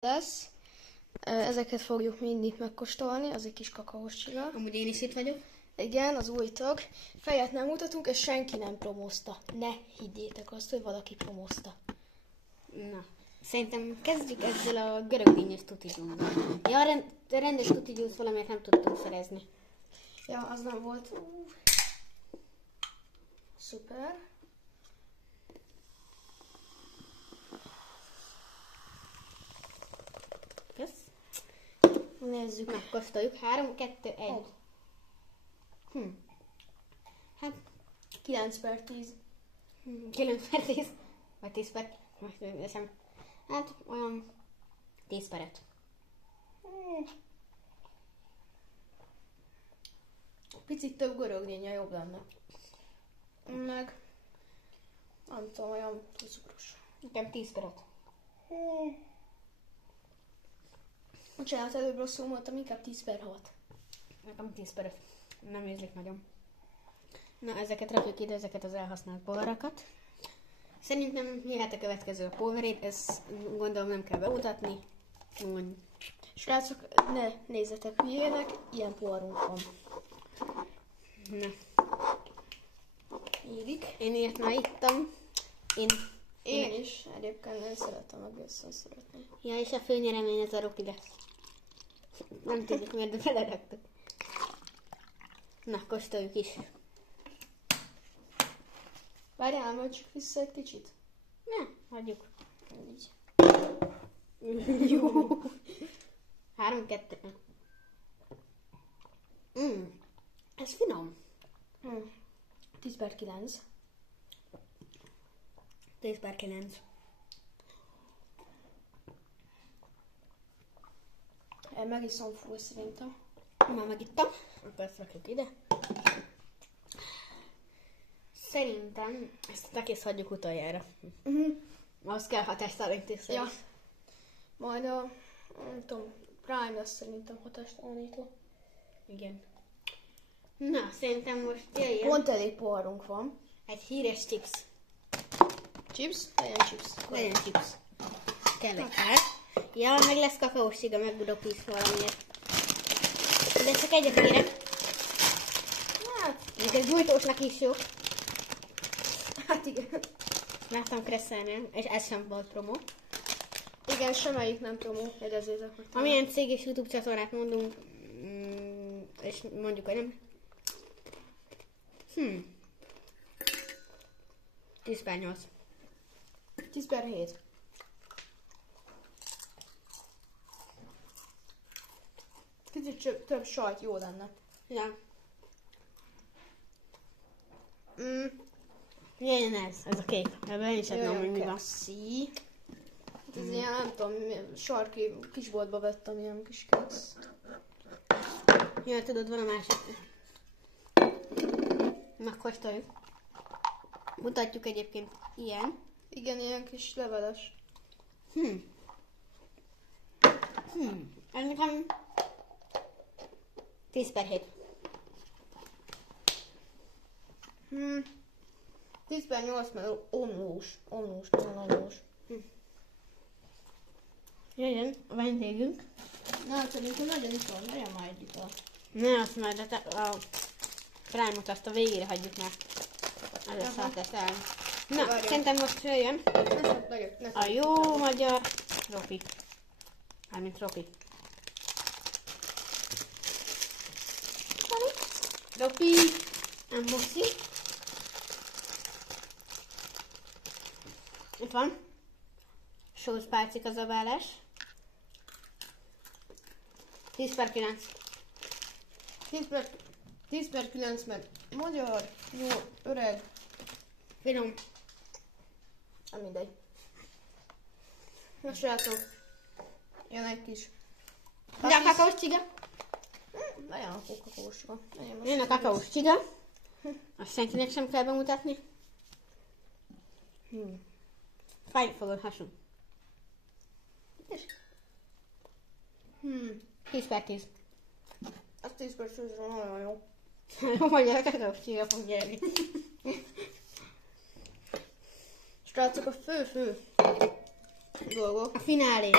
lesz. Ezeket fogjuk mindig megkóstolni, az egy kis kakaós csiga. Amúgy én is itt vagyok. Igen, az új tag. Fejet nem mutatunk, és senki nem promózta. Ne higgyétek azt, hogy valaki promózta. Na, szerintem kezdjük ezzel a görög dinnyes tutijúval. Ja, a rendes tutijút valamiért nem tudtunk szerezni. Ja, az nem volt. Szuper. Kösz. Nézzük. Megkóstoljuk. 3, 2, 1. Hát 9/10. 9/10. Vagy 10 per. Most eszem. Hát olyan 10 per 5. Picit több görög dinnye jobb lenne. Meg nem tudom, olyan túl cukros. Nekem 10 per 5. Bocsánat, előbb rosszul mondtam, inkább 10/6. Nekem 10 per 5. Nem ízlik nagyon. Na, ezeket rakjuk ide, ezeket az elhasznált poharakat. Szerintem jöhet a következő a polverét, ezt gondolom nem kell bemutatni. Úgy. Srácok, ne nézzetek hülyének, ilyen poharunk van. Na. Írik. Én ilyet már ittam. Én is, egyébként én szeretem, meg vissza szeretni. Ja, és a főnyeremény ez a ropi lesz. Nem tudjuk miért, de beleraktuk. Na, kóstoljuk is. Várjál, majd csak vissza egy kicsit. Ne, hagyjuk. Így. Jó. 3, 2. Ez finom. 10/9. 10 per 9. Én megiszom full szerintem. Már megittam. Akkor ezt rakjuk ide. Szerintem ezt egész hagyjuk utoljára. Ahhoz kell hatástalanító szerint. Ja. Majd a, nem tudom, Prime lesz szerintem hatástalanító. Igen. Na, szerintem most jöjjön Pont elég poharunk van. egy híres chips. Chips? Legyen chips. Legyen chips. Kell egy pár. Ja, meg lesz kakaós csiga, meg budapíz valamiért. De csak egyet kérek. Hát, Még egy gyújtósnak is jó. hát igen. Láttam Kresszelnél, és ez sem volt promó. Igen, semmelyik nem promó, jegyezzétek meg. Amilyen cég és YouTube csatornát mondunk, és mondjuk, hogy nem. 10/8. 10/7. Kicsit több sajt jó lenne. Ja. Milyen ez a kép? Ebben én is tudom, hogy mi van. Kekszi. Hát ez ilyen, nem tudom, sarki kisboltba vettem ilyen kis keksz. Ja, tudod, van a másik. Na, kóstoljuk. Mutatjuk egyébként ilyen. Igen, ilyen kis leveles. Ez nekem 10/7. 10/8, mert omlós. Nagyon omlós. Jöjjön a vendégünk. Na, szerintem nagyon ital, nagyon már egy ital. Ne, azt majd a Prime-ot azt a végére hagyjuk már. Ez a el. Na, Várjál. szerintem most jöjjön a jó magyar ropi. Mármint ropi. Ropi. Unboxing. Itt van. Sós pálcika zabálás. 10/9. 10/9, mert magyar, jó, öreg, Finom. nem mindegy. Na srácok, jön egy kis. De a kakaós csiga? Legyen a kakaósra. Jön a kakaós csiga. Azt senkinek sem kell bemutatni. Fájni fog a hasunk. 10/10. Az 10/10 nagyon jó. Jó magyar a kakaós csiga fog nyerni. Srácok, a fő dolgok. A finálé.